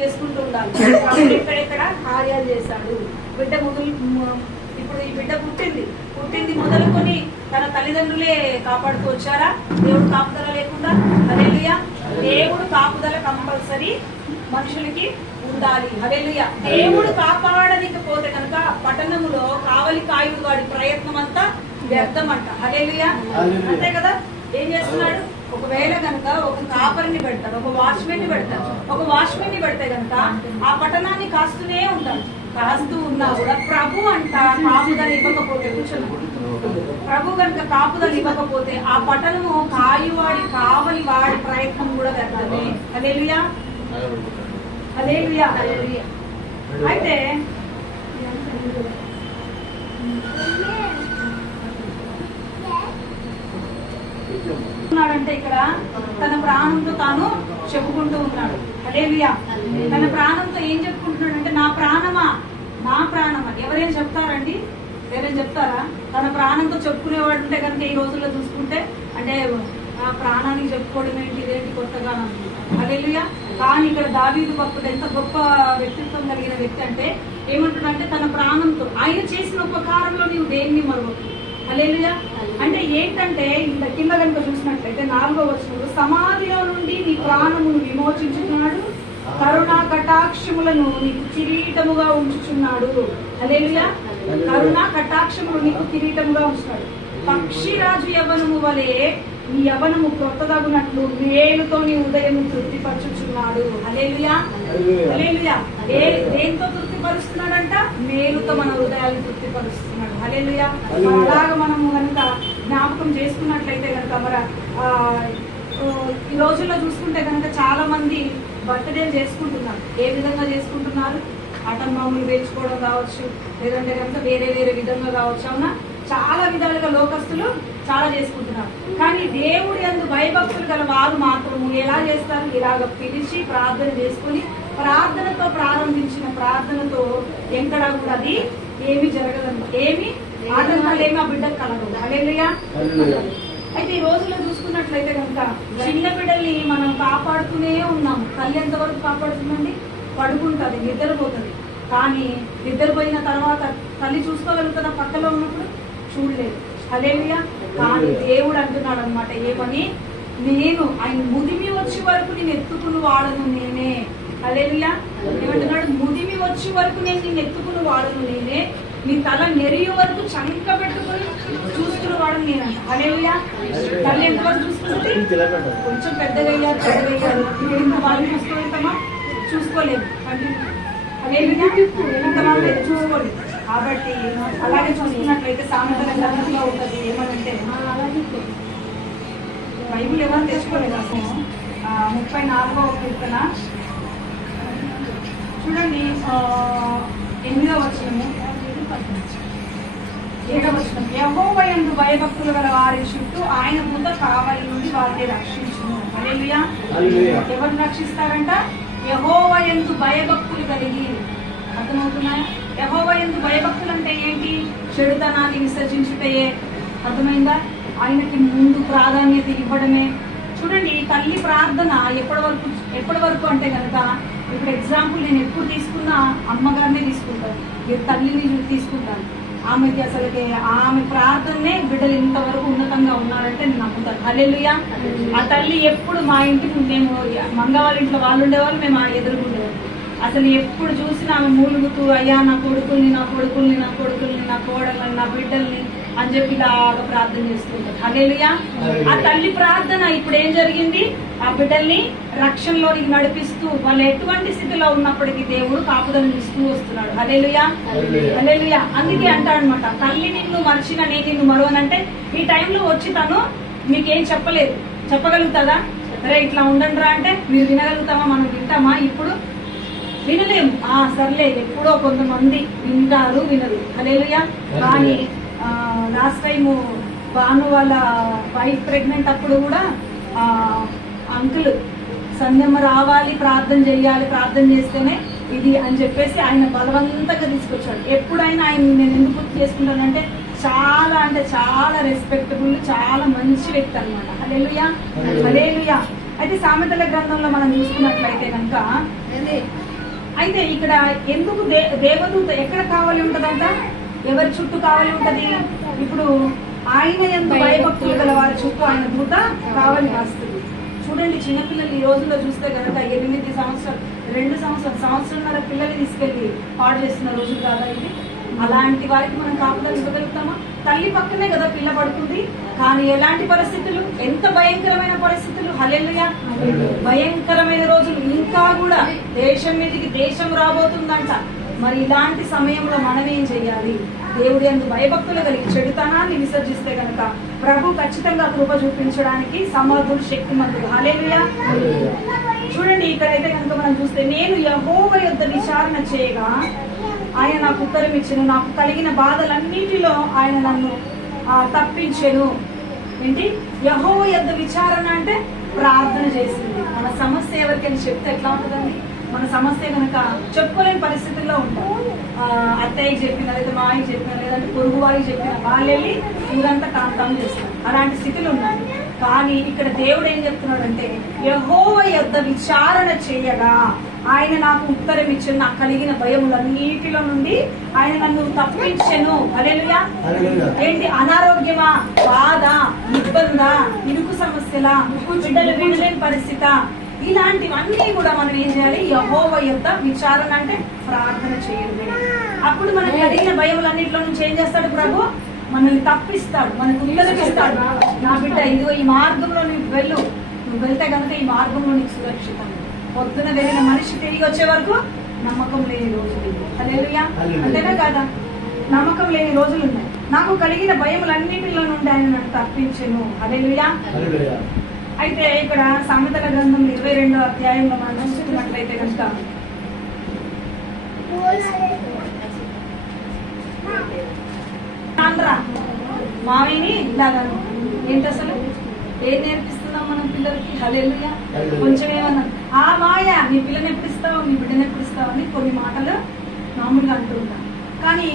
చేసుకుంటూ ఉండాలి. ప్రభు ఎక్కడెక్కడ కార్యాలు చేశాడు. బిడ్డ ఇప్పుడు ఈ బిడ్డ పుట్టింది మొదలుకొని తన తల్లిదండ్రులే కాపాడుతూ వచ్చారా? దేవుడు కాపుదల లేకుండా? హల్లెలూయా. దేవుడు కాపుదల కంపల్సరీ మనుషులకి ఉండాలి. హల్లెలూయా. దేవుడు కాపాడలేకపోతే కనుక పట్టణములో కావలి కాయుడు వాడి ప్రయత్నం అంతా వ్యర్థం అంట. హల్లెలూయా. అంతే కదా. ఏం చేస్తున్నాడు? ఒకవేళ కనుక ఒక కాపరిని పెడతాడు, ఒక వాచ్మెన్ ని పెడితే కనుక ఆ పట్టణాన్ని కాస్తూనే ఉంటాడు. కాస్తూ ఉన్నా కూడా ప్రభు అంట కాపుదల ఇవ్వకపోతే ప్రభు కనుక కాపుదల ఇవ్వకపోతే ఆ పట్టణము కావలి వాడి ప్రయత్నం కూడా వ్యర్థమే. హల్లెలూయా. హల్లెలూయా. అయితే ఉన్నాడంటే ఇక్కడ తన ప్రాణంతో తాను చెప్పుకుంటూ ఉన్నాడు. హల్లెలూయా. తన ప్రాణంతో ఏం చెప్పుకుంటున్నాడంటే నా ప్రాణమా. ఎవరైనా చెప్తారండి? ఎవరైనా చెప్తారా? తన ప్రాణంతో చెప్పుకునేవాడు ఉంటే కనుక ఈ రోజుల్లో చూసుకుంటే అంటే ఆ ప్రాణానికి చెప్పుకోవడం ఏంటి, ఇదేంటి కొత్తగా అనుకుంటారు. హల్లెలూయా. కానీ ఇక్కడ దావీదు భక్తుడు ఎంత గొప్ప వ్యక్తిత్వం కలిగిన వ్యక్తి అంటే ఏమంటున్నాడంటే తన ప్రాణంతో ఆయన చేసిన ఉపకారంలో నీవు దేన్ని మరొకటి. హల్లెలూయా. అంటే ఏంటంటే ఇంత కింద కనుక చూసినట్లయితే 4వ వచనంలో సమాధిలో నుండి నీ ప్రాణమును విమోచించున్నాడు, కరుణా కటాక్షములను నీకు కిరీటముగా ఉంచుచున్నాడు. హల్లెలూయా. కరుణా కటాక్షములు నీకు కిరీటముగా ఉంచున్నాడు. పక్షిరాజు యవ్వనము వలె నీ యవ్వనము క్రొత్తదగునట్లు మేలుతో నీ ఉదయము తృప్తిపరచుచున్నాడు. హల్లెలూయా. హల్లెలూయా. దేంతో తృప్తిపరుస్తున్నాడంట? మేలుతో మన హృదయాన్ని తృప్తిపరుస్తున్నాడు. హల్లెలూయా. అలాగా మనము కనుక జ్ఞాపకం చేసుకున్నట్లయితే కనుక మరి ఈ రోజుల్లో చూసుకుంటే కనుక చాలా మంది బర్త్డేలు చేసుకుంటున్నారు. ఏ విధంగా చేసుకుంటున్నారు? ఆటం బాంబులు వేయించుకోవడం కావచ్చు, లేదంటే కనుక వేరే విధంగా కావచ్చు. అవునా? చాలా విధాలుగా లోకస్తులు చాలా చేసుకుంటున్నారు. కానీ దేవుడి యందు భయభక్తులు గల వారు మాత్రము ఎలా చేస్తారు? ఇలాగ పిలిచి ప్రార్థన చేసుకుని ప్రార్థనతో ప్రారంభించిన ప్రార్థనతో ఎక్కడా కూడా అది ఏమి జరగదు, ఏమి ఆటంకాలు ఏమి ఆ బిడ్డకు కలగదు. హల్లెలూయా. అయితే ఈ రోజుల్లో చూసుకున్నట్లయితే కనుక చిన్న బిడ్డల్ని మనం కాపాడుతూనే ఉన్నాము. తల్లి ఎంతవరకు కాపాడుతుందండి? పడుకుంటుంది, నిద్రపోతుంది. కానీ నిద్రపోయిన తర్వాత తల్లి చూసుకోగలుగుతుందా? పక్కలో ఉన్నప్పుడు చూడలేదు. హల్లెలూయా. కానీ దేవుడు అంటున్నాడు అనమాట ఏమని? నేను ఆయన ముదిమి వచ్చే వరకు నేను ఎత్తుకుని వాడను నేనే. హల్లెలూయా. ఏమంటున్నాడు? ముదిమి వచ్చే వరకు నేను నిన్ను ఎత్తుకుని వాడను నేనే, నీ తల నెరియు వరకు చంక పెట్టుకుని చూసుకుని వాడను నేనంట. హల్లెలూయా. తల్లి ఎంతవరకు చూసుకుంటుంది? కొంచెం పెద్దగా అయ్యారు ఇంకా వాళ్ళు చూసుకోగలుగుతామా? చూసుకోలేదు. హల్లెలూయా. ఇంతమంది చూసుకోలేదు. కాబట్టి అలాగే చూసుకున్నట్లయితే సామెతల గ్రంథంలో ఉంటుంది ఏమనంటే బైబిల్ ఎవరు తెచ్చుకోలేదు అసలు 34వ కీర్తన చూడండి 8వ వచనము 7వ వచనం. యెహోవా యందు భయభక్తులు గల వారి చుట్టూ ఆయన ముందు కావలి నుండి వారిని రక్షించును. హల్లెలూయా. ఎవరిని రక్షిస్తారంట? యెహోవా యందు భయభక్తులు కలిగి. అర్థమవుతున్నాయా? యెహోవా యందు భయభక్తులు అంటే ఏంటి? చెడుతనాన్ని విసర్జించుటయే. అర్థమైందా? ఆయనకి ముందు ప్రాధాన్యత ఇవ్వడమే. చూడండి తల్లి ప్రార్థన ఎప్పటి వరకు అంటే కనుక ఇప్పుడు ఎగ్జాంపుల్ నేను ఎప్పుడు తీసుకున్నా అమ్మగారినే తీసుకుంటాను, మీరు తల్లిని తీసుకుంటాను. ఆమెకి అసలుకి ఆమె ప్రార్థనే బిడ్డలు ఇంతవరకు ఉన్నతంగా ఉన్నారంటే నేను నమ్ముతాను. హల్లెలూయా. ఆ తల్లి ఎప్పుడు మా ఇంటికి మేము మంగవాళ్ళ ఇంట్లో వాళ్ళు ఉండేవాళ్ళు, మేము ఎదుర్కొండేవాళ్ళు. అసలు ఎప్పుడు చూసినా ఆమె మూలుగుతూ అయ్యా నా కొడుకుల్ని నా కోడల్ని నా బిడ్డల్ని అని చెప్పి ఇలాగా ప్రార్థన చేస్తుంటారు. హల్లెలూయా. ఆ తల్లి ప్రార్థన ఇప్పుడు ఏం జరిగింది? ఆ బిడ్డల్ని రక్షణలోనికి నడిపిస్తూ వాళ్ళు ఎటువంటి స్థితిలో ఉన్నప్పటికీ దేవుడు కాపుదలను ఇస్తూ వస్తున్నాడు. హల్లెలూయా. హల్లెలూయా. అందుకే అంటాడనమాట తల్లి నిన్ను మర్చిన నేను నిన్ను మరువనంటే ఈ టైంలో వచ్చి తను మీకేం చెప్పలేదు. చెప్పగలుగుతుందా? సరే ఇట్లా ఉండండి రా అంటే మీరు వినగలుగుతామా? మనం వింటామా? ఇప్పుడు వినలేము. సర్లే ఎప్పుడో కొంతమంది వింటారు, వినరు. హల్లెలూయా. కానీ లాస్ట్ టైము భాను వాళ్ళ వైఫ్ ప్రెగ్నెంట్ అప్పుడు కూడా అంకుల్ సంధ్యమ్మ రావాలి, ప్రార్థన చేయాలి, ప్రార్థన చేస్తేనే ఇది అని చెప్పేసి ఆయన బలవంతంగా తీసుకొచ్చాడు. ఎప్పుడైనా ఆయన నేను ఎందుకు గుర్తు చేసుకుంటానంటే చాలా రెస్పెక్టబుల్, చాలా మంచి వ్యక్తి అనమాట. హల్లెలూయా. హల్లెలూయా. అయితే సామెతల గ్రంథంలో మనం చూసుకున్నట్లయితే కనుక అయితే ఇక్కడ ఎందుకు దేవదూత ఎక్కడ కావాలి ఉంటదంట? ఎవరి చుట్టూ కావాలి ఉంటది? ఇప్పుడు ఆయన యందు భయభక్తులు గల వారి చుట్టూ ఆయన దూత కావాలి వస్తుంది. చూడండి, చిన్నపిల్లలు ఈ రోజుల్లో చూస్తే కనుక 8 సంవత్సరాలు 2 సంవత్సరాల పిల్లల్ని తీసుకెళ్లి పాడు చేస్తున్న రోజులు కాదా ఇది? అలాంటి వారికి మనం కాపుదలు ఇవ్వగలుగుతామా? తల్లి పక్కనే కదా పిల్ల పడుతుంది. కానీ ఎలాంటి పరిస్థితులు, ఎంత భయంకరమైన పరిస్థితులు! హల్లెలూయా! భయంకరమైన రోజులు ఇంకా కూడా దేశం మీదకి దేశం రాబోతుందంట. మరి ఇలాంటి సమయంలో మనం ఏం చేయాలి? దేవుడి యందు భయభక్తులు కలిగి చెడుతనాన్ని విసర్జిస్తే కనుక ప్రభు ఖచ్చితంగా కృప చూపించడానికి సమర్థుడు, శక్తిమంతుడు. హల్లెలూయా! చూడండి, ఇక్కడైతే కనుక మనం చూస్తే, నేను యెహోవా యొద్ద విచారణ చేయగా ఆయన నాకు ఉత్తరం ఇచ్చెను, నాకు కలిగిన బాధలన్నిటిలో ఆయన నన్ను తప్పించెను. ఏంటి? యెహోవా యొద్ద విచారణ అంటే ప్రార్థన చేసింది. మన సమస్య ఎవరికైనా చెప్తే ఎట్లా ఉంటుందండి? మన సమస్య కనుక చెప్పుకోలేని పరిస్థితుల్లో ఉంటాం. అత్తయ్యకి చెప్పిన, లేదా మాయకి చెప్పిన, లేదంటే పొరుగు వారికి చెప్పిన, వాళ్ళు వెళ్ళి ఊరంతా కాంతం చేస్తారు. అలాంటి స్థితిలో ఉన్నాయి. కానీ ఇక్కడ దేవుడు ఏం చెప్తున్నాడంటే, యెహోవా యొద్ద విచారణ చేయగా ఆయన నాకు ఉత్తరం ఇచ్చెను, నాకు కలిగిన భయములన్నిటిలో నుండి ఆయన నన్ను తప్పించెను. హల్లెలూయా! ఏంటి? అనారోగ్యమా, బాధ, ఇబ్బంద, ఇరుకు సమస్యల, బిడ్డలు విడలేని పరిస్థితి, ఇలాంటివన్నీ కూడా మనం ఏం చేయాలి? యెహోవా యొద్ద విచారణ అంటే ప్రార్థన చేయాలి. అప్పుడు మనకు కలిగిన భయములన్నిటిలో నుంచి ఏం చేస్తాడు ప్రభు? మనల్ని తప్పిస్తాడు, మనకు ఉత్తరమిస్తాడు. నా బిడ్డ, ఇదిగో ఈ మార్గంలో నీకు వెళ్ళు, నువ్వు వెళ్తే కనుక ఈ మార్గంలో నీకు సురక్షితం. పొద్దున వెళ్ళిన మనిషి తిరిగి వచ్చే వరకు నమ్మకం లేని రోజులు. హల్లెలూయా! అంతేనా కాదా? నమ్మకం లేని రోజులు ఉన్నాయి. నాకు కలిగిన భయములన్నిటిలో నుండి ఆయన నన్ను తప్పించెను. హల్లెలూయా! అయితే ఇక్కడ సామెతల గ్రంథం 22వ అధ్యాయంలో మనం చూస్తున్నట్లయితే కనుక, మావిని ఇలాగా ఏంటి అసలు ఏం నేర్పిస్తున్నాం మనం పిల్లలకి? హల్లెలూయా! కొంచెం ఏమన్నా ఆ మాయ, నీ పిల్లని ఎప్పుడు ఇస్తావు, నీ బిడ్డను ఎప్పుడు ఇస్తావు అని కొన్ని మాటలు మామూలుగా అంటూ ఉంటాం. కానీ